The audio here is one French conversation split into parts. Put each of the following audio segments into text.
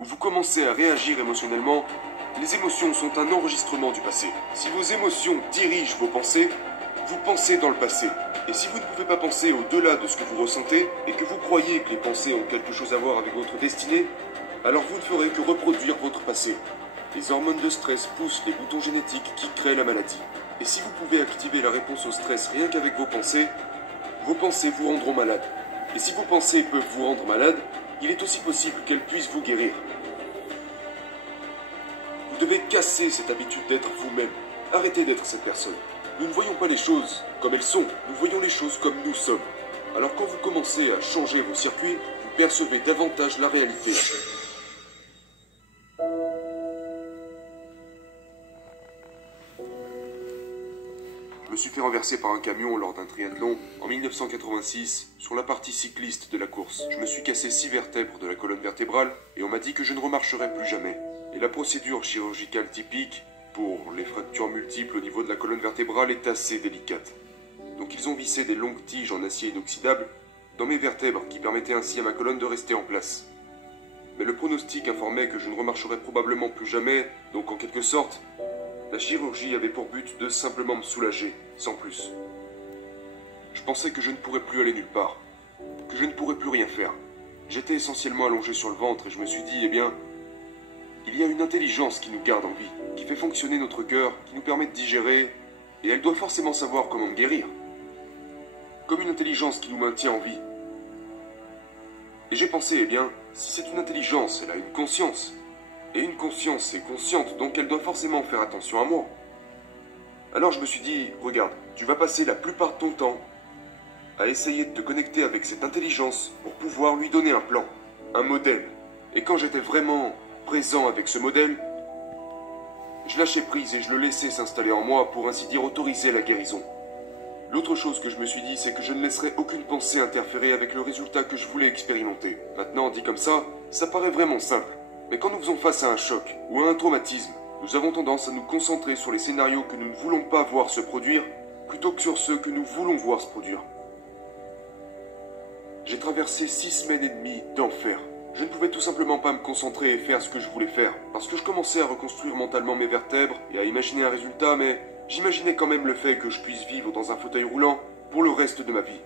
où vous commencez à réagir émotionnellement, les émotions sont un enregistrement du passé. Si vos émotions dirigent vos pensées, vous pensez dans le passé. Et si vous ne pouvez pas penser au-delà de ce que vous ressentez, et que vous croyez que les pensées ont quelque chose à voir avec votre destinée, alors vous ne ferez que reproduire votre passé. Les hormones de stress poussent les boutons génétiques qui créent la maladie. Et si vous pouvez activer la réponse au stress rien qu'avec vos pensées vous rendront malade. Et si vos pensées peuvent vous rendre malade, il est aussi possible qu'elles puissent vous guérir. Vous devez casser cette habitude d'être vous-même. Arrêtez d'être cette personne. Nous ne voyons pas les choses comme elles sont, nous voyons les choses comme nous sommes. Alors quand vous commencez à changer vos circuits, vous percevez davantage la réalité. Je me suis fait renverser par un camion lors d'un triathlon en 1986 sur la partie cycliste de la course. Je me suis cassé 6 vertèbres de la colonne vertébrale et on m'a dit que je ne remarcherais plus jamais. Et la procédure chirurgicale typique pour les fractures multiples au niveau de la colonne vertébrale est assez délicate. Donc ils ont vissé des longues tiges en acier inoxydable dans mes vertèbres qui permettaient ainsi à ma colonne de rester en place. Mais le pronostic informait que je ne remarcherais probablement plus jamais, donc en quelque sorte, la chirurgie avait pour but de simplement me soulager, sans plus. Je pensais que je ne pourrais plus aller nulle part, que je ne pourrais plus rien faire. J'étais essentiellement allongé sur le ventre et je me suis dit, eh bien, il y a une intelligence qui nous garde en vie, qui fait fonctionner notre cœur, qui nous permet de digérer, et elle doit forcément savoir comment me guérir. Comme une intelligence qui nous maintient en vie. Et j'ai pensé, eh bien, si c'est une intelligence, elle a une conscience. Et une conscience est consciente, donc elle doit forcément faire attention à moi. Alors je me suis dit, regarde, tu vas passer la plupart de ton temps à essayer de te connecter avec cette intelligence pour pouvoir lui donner un plan, un modèle. Et quand j'étais vraiment présent avec ce modèle, je lâchais prise et je le laissais s'installer en moi pour ainsi dire autoriser la guérison. L'autre chose que je me suis dit, c'est que je ne laisserais aucune pensée interférer avec le résultat que je voulais expérimenter. Maintenant, dit comme ça paraît vraiment simple. Mais quand nous faisons face à un choc ou à un traumatisme, nous avons tendance à nous concentrer sur les scénarios que nous ne voulons pas voir se produire, plutôt que sur ceux que nous voulons voir se produire. J'ai traversé 6 semaines et demie d'enfer. Je ne pouvais tout simplement pas me concentrer et faire ce que je voulais faire, parce que je commençais à reconstruire mentalement mes vertèbres et à imaginer un résultat, mais j'imaginais quand même le fait que je puisse vivre dans un fauteuil roulant pour le reste de ma vie.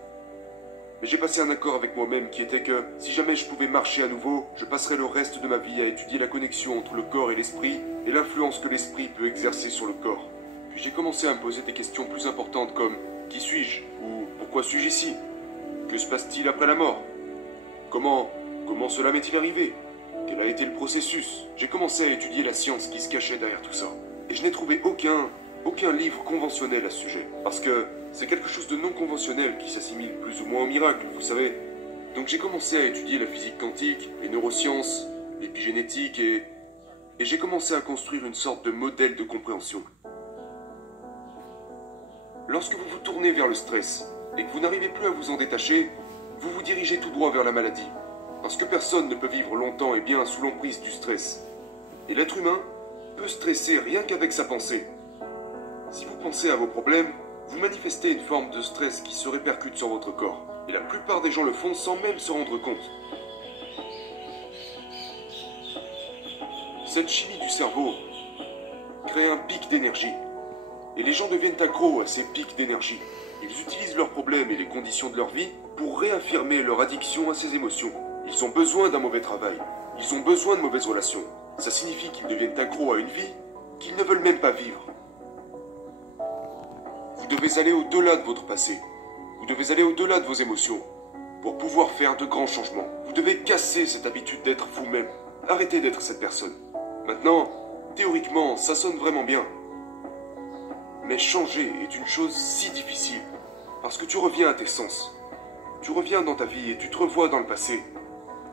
Mais j'ai passé un accord avec moi-même qui était que, si jamais je pouvais marcher à nouveau, je passerais le reste de ma vie à étudier la connexion entre le corps et l'esprit, et l'influence que l'esprit peut exercer sur le corps. Puis j'ai commencé à me poser des questions plus importantes comme « Qui suis-je » ou « Pourquoi suis-je ici ?» Que se passe-t-il après la mort? Comment cela m'est-il arrivé? Quel a été le processus? J'ai commencé à étudier la science qui se cachait derrière tout ça. Et je n'ai trouvé aucun livre conventionnel à ce sujet. Parce que c'est quelque chose de non conventionnel qui s'assimile plus ou moins au miracle, vous savez. Donc j'ai commencé à étudier la physique quantique, les neurosciences, l'épigénétique et j'ai commencé à construire une sorte de modèle de compréhension. Lorsque vous vous tournez vers le stress et que vous n'arrivez plus à vous en détacher, vous vous dirigez tout droit vers la maladie. Parce que personne ne peut vivre longtemps et bien sous l'emprise du stress. Et l'être humain peut stresser rien qu'avec sa pensée. Si vous pensez à vos problèmes, vous manifestez une forme de stress qui se répercute sur votre corps. Et la plupart des gens le font sans même se rendre compte. Cette chimie du cerveau crée un pic d'énergie. Et les gens deviennent accros à ces pics d'énergie. Ils utilisent leurs problèmes et les conditions de leur vie pour réaffirmer leur addiction à ces émotions. Ils ont besoin d'un mauvais travail. Ils ont besoin de mauvaises relations. Ça signifie qu'ils deviennent accros à une vie qu'ils ne veulent même pas vivre. Vous devez aller au-delà de votre passé. Vous devez aller au-delà de vos émotions pour pouvoir faire de grands changements. Vous devez casser cette habitude d'être vous-même. Arrêtez d'être cette personne. Maintenant, théoriquement, ça sonne vraiment bien. Mais changer est une chose si difficile. Parce que tu reviens à tes sens. Tu reviens dans ta vie et tu te revois dans le passé.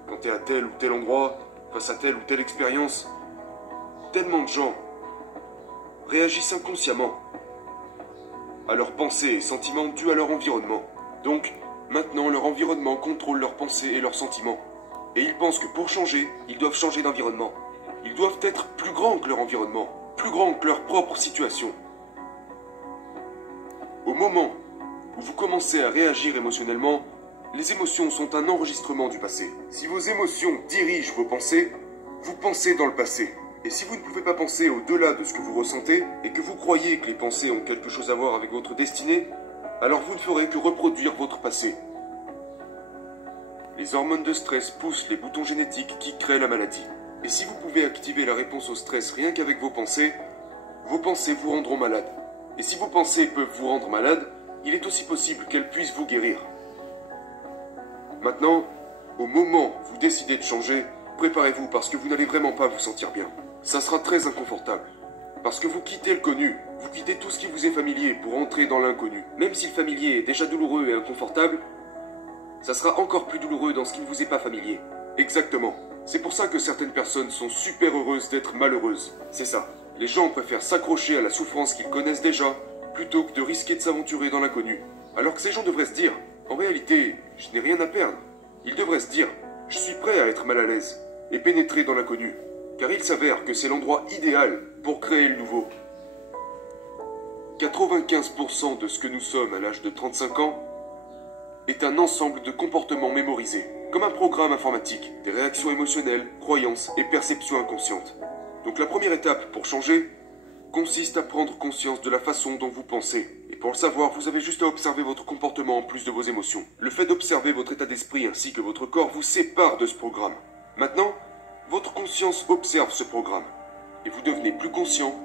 Quand tu es à tel ou tel endroit, face à telle ou telle expérience, tellement de gens réagissent inconsciemment à leurs pensées et sentiments dus à leur environnement. Donc, maintenant, leur environnement contrôle leurs pensées et leurs sentiments. Et ils pensent que pour changer, ils doivent changer d'environnement. Ils doivent être plus grands que leur environnement, plus grands que leur propre situation. Au moment où vous commencez à réagir émotionnellement, les émotions sont un enregistrement du passé. Si vos émotions dirigent vos pensées, Vous pensez dans le passé. Et si vous ne pouvez pas penser au-delà de ce que vous ressentez, et que vous croyez que les pensées ont quelque chose à voir avec votre destinée, alors vous ne ferez que reproduire votre passé. Les hormones de stress poussent les boutons génétiques qui créent la maladie. Et si vous pouvez activer la réponse au stress rien qu'avec vos pensées vous rendront malade. Et si vos pensées peuvent vous rendre malade, il est aussi possible qu'elles puissent vous guérir. Maintenant, au moment où vous décidez de changer, préparez-vous parce que vous n'allez vraiment pas vous sentir bien. Ça sera très inconfortable. Parce que vous quittez le connu, vous quittez tout ce qui vous est familier pour entrer dans l'inconnu. Même si le familier est déjà douloureux et inconfortable, ça sera encore plus douloureux dans ce qui ne vous est pas familier. Exactement. C'est pour ça que certaines personnes sont super heureuses d'être malheureuses. C'est ça. Les gens préfèrent s'accrocher à la souffrance qu'ils connaissent déjà, plutôt que de risquer de s'aventurer dans l'inconnu. Alors que ces gens devraient se dire, en réalité, je n'ai rien à perdre. Ils devraient se dire, je suis prêt à être mal à l'aise et pénétrer dans l'inconnu. Car il s'avère que c'est l'endroit idéal pour créer le nouveau. 95% de ce que nous sommes à l'âge de 35 ans est un ensemble de comportements mémorisés, comme un programme informatique, des réactions émotionnelles, croyances et perceptions inconscientes. Donc la première étape pour changer consiste à prendre conscience de la façon dont vous pensez. Et pour le savoir, vous avez juste à observer votre comportement en plus de vos émotions. Le fait d'observer votre état d'esprit ainsi que votre corps vous sépare de ce programme. Maintenant, votre conscience observe ce programme, et vous devenez plus conscient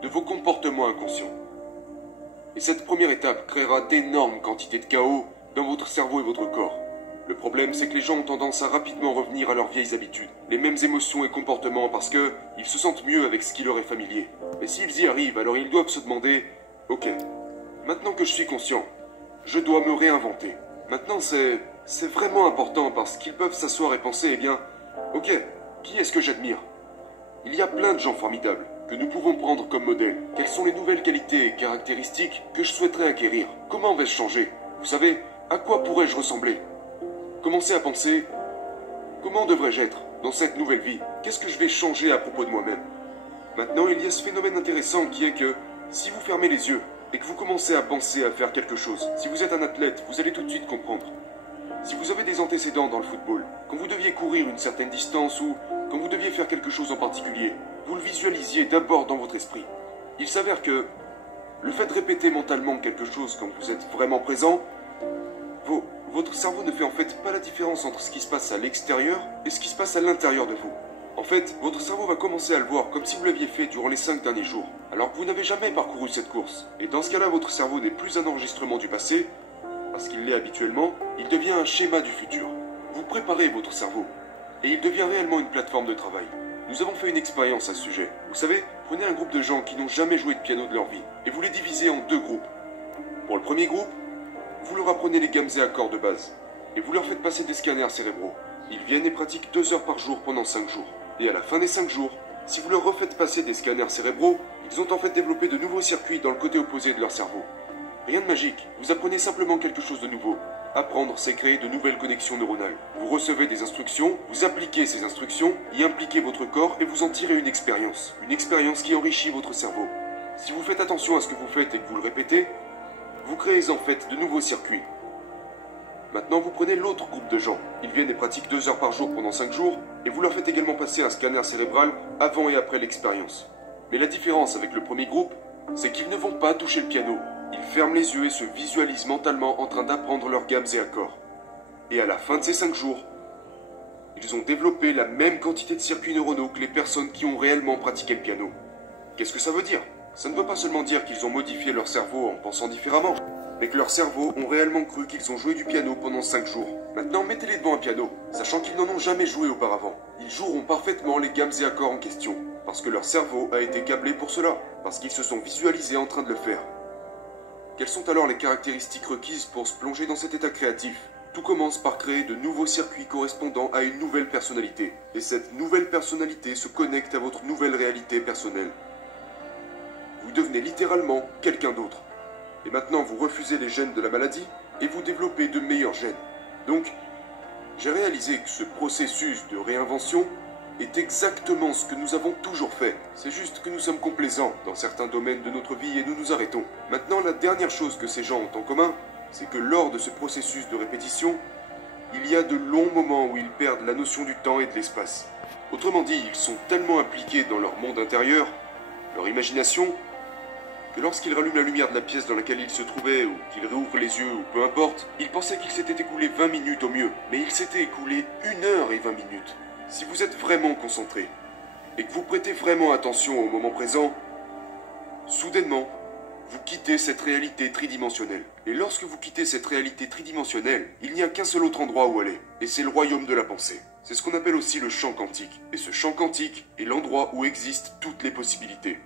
de vos comportements inconscients. Et cette première étape créera d'énormes quantités de chaos dans votre cerveau et votre corps. Le problème, c'est que les gens ont tendance à rapidement revenir à leurs vieilles habitudes, les mêmes émotions et comportements parce que ils se sentent mieux avec ce qui leur est familier. Mais s'ils y arrivent, alors ils doivent se demander « Ok, maintenant que je suis conscient, je dois me réinventer. » Maintenant, c'est vraiment important parce qu'ils peuvent s'asseoir et penser « Eh bien, ok, qui est-ce que j'admire ? Il y a plein de gens formidables que nous pouvons prendre comme modèle. Quelles sont les nouvelles qualités et caractéristiques que je souhaiterais acquérir ? Comment vais-je changer ? Vous savez, à quoi pourrais-je ressembler ? Commencez à penser, comment devrais-je être dans cette nouvelle vie ? Qu'est-ce que je vais changer à propos de moi-même ? Maintenant, il y a ce phénomène intéressant qui est que si vous fermez les yeux et que vous commencez à penser à faire quelque chose, si vous êtes un athlète, vous allez tout de suite comprendre. Si vous avez des antécédents dans le football, quand vous deviez courir une certaine distance ou quand vous deviez faire quelque chose en particulier, vous le visualisiez d'abord dans votre esprit. Il s'avère que le fait de répéter mentalement quelque chose quand vous êtes vraiment présent, votre cerveau ne fait en fait pas la différence entre ce qui se passe à l'extérieur et ce qui se passe à l'intérieur de vous. En fait, votre cerveau va commencer à le voir comme si vous l'aviez fait durant les 5 derniers jours, alors que vous n'avez jamais parcouru cette course. Et dans ce cas-là, votre cerveau n'est plus un enregistrement du passé, parce qu'il l'est habituellement, il devient un schéma du futur. Vous préparez votre cerveau, et il devient réellement une plateforme de travail. Nous avons fait une expérience à ce sujet. Vous savez, prenez un groupe de gens qui n'ont jamais joué de piano de leur vie, et vous les divisez en 2 groupes. Pour le premier groupe, vous leur apprenez les gammes et accords de base, et vous leur faites passer des scanners cérébraux. Ils viennent et pratiquent 2 heures par jour pendant 5 jours. Et à la fin des 5 jours, si vous leur refaites passer des scanners cérébraux, ils ont en fait développé de nouveaux circuits dans le côté opposé de leur cerveau. Rien de magique, vous apprenez simplement quelque chose de nouveau. Apprendre, c'est créer de nouvelles connexions neuronales. Vous recevez des instructions, vous appliquez ces instructions, y impliquez votre corps et vous en tirez une expérience. Une expérience qui enrichit votre cerveau. Si vous faites attention à ce que vous faites et que vous le répétez, vous créez en fait de nouveaux circuits. Maintenant, vous prenez l'autre groupe de gens. Ils viennent et pratiquent 2 heures par jour pendant 5 jours, et vous leur faites également passer un scanner cérébral avant et après l'expérience. Mais la différence avec le premier groupe, c'est qu'ils ne vont pas toucher le piano. Ils ferment les yeux et se visualisent mentalement en train d'apprendre leurs gammes et accords. Et à la fin de ces 5 jours, ils ont développé la même quantité de circuits neuronaux que les personnes qui ont réellement pratiqué le piano. Qu'est-ce que ça veut dire ? Ça ne veut pas seulement dire qu'ils ont modifié leur cerveau en pensant différemment, mais que leurs cerveaux ont réellement cru qu'ils ont joué du piano pendant 5 jours. Maintenant, mettez-les devant un piano, sachant qu'ils n'en ont jamais joué auparavant. Ils joueront parfaitement les gammes et accords en question, parce que leur cerveau a été câblé pour cela, parce qu'ils se sont visualisés en train de le faire. Quelles sont alors les caractéristiques requises pour se plonger dans cet état créatif ? Tout commence par créer de nouveaux circuits correspondant à une nouvelle personnalité. Et cette nouvelle personnalité se connecte à votre nouvelle réalité personnelle. Vous devenez littéralement quelqu'un d'autre. Et maintenant, vous refusez les gènes de la maladie et vous développez de meilleurs gènes. Donc, j'ai réalisé que ce processus de réinvention est exactement ce que nous avons toujours fait. C'est juste que nous sommes complaisants dans certains domaines de notre vie et nous nous arrêtons. Maintenant, la dernière chose que ces gens ont en commun, c'est que lors de ce processus de répétition, il y a de longs moments où ils perdent la notion du temps et de l'espace. Autrement dit, ils sont tellement impliqués dans leur monde intérieur, leur imagination, que lorsqu'ils rallument la lumière de la pièce dans laquelle ils se trouvaient, ou qu'ils réouvrent les yeux, ou peu importe, ils pensaient qu'il s'était écoulé 20 minutes au mieux, mais il s'était écoulé 1 h 20 minutes. Si vous êtes vraiment concentré, et que vous prêtez vraiment attention au moment présent, soudainement, vous quittez cette réalité tridimensionnelle. Et lorsque vous quittez cette réalité tridimensionnelle, il n'y a qu'un seul autre endroit où aller, et c'est le royaume de la pensée. C'est ce qu'on appelle aussi le champ quantique. Et ce champ quantique est l'endroit où existent toutes les possibilités.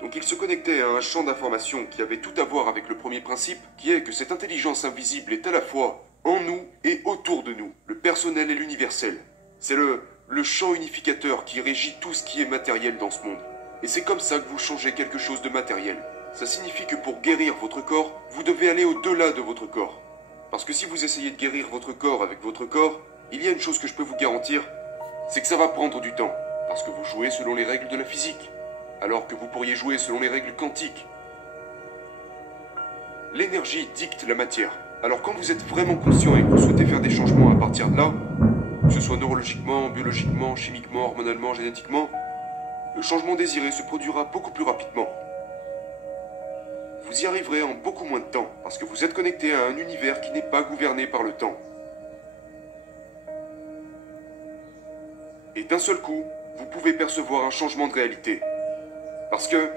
Donc il se connectait à un champ d'information qui avait tout à voir avec le premier principe, qui est que cette intelligence invisible est à la fois en nous et autour de nous, le personnel et l'universel. C'est le champ unificateur qui régit tout ce qui est matériel dans ce monde. Et c'est comme ça que vous changez quelque chose de matériel. Ça signifie que pour guérir votre corps, vous devez aller au-delà de votre corps. Parce que si vous essayez de guérir votre corps avec votre corps, il y a une chose que je peux vous garantir, c'est que ça va prendre du temps. Parce que vous jouez selon les règles de la physique, alors que vous pourriez jouer selon les règles quantiques. L'énergie dicte la matière. Alors quand vous êtes vraiment conscient et que vous souhaitez faire des changements à partir de là, que ce soit neurologiquement, biologiquement, chimiquement, hormonalement, génétiquement, le changement désiré se produira beaucoup plus rapidement. Vous y arriverez en beaucoup moins de temps, parce que vous êtes connecté à un univers qui n'est pas gouverné par le temps. Et d'un seul coup, vous pouvez percevoir un changement de réalité. Parce que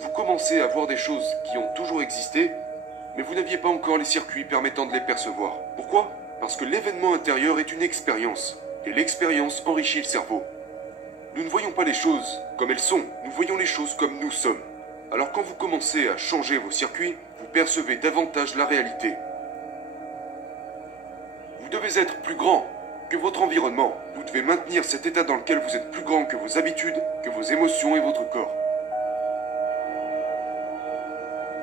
vous commencez à voir des choses qui ont toujours existé, mais vous n'aviez pas encore les circuits permettant de les percevoir. Pourquoi ? Parce que l'événement intérieur est une expérience, et l'expérience enrichit le cerveau. Nous ne voyons pas les choses comme elles sont, nous voyons les choses comme nous sommes. Alors quand vous commencez à changer vos circuits, vous percevez davantage la réalité. Vous devez être plus grand que votre environnement. Vous devez maintenir cet état dans lequel vous êtes plus grand que vos habitudes, que vos émotions et votre corps.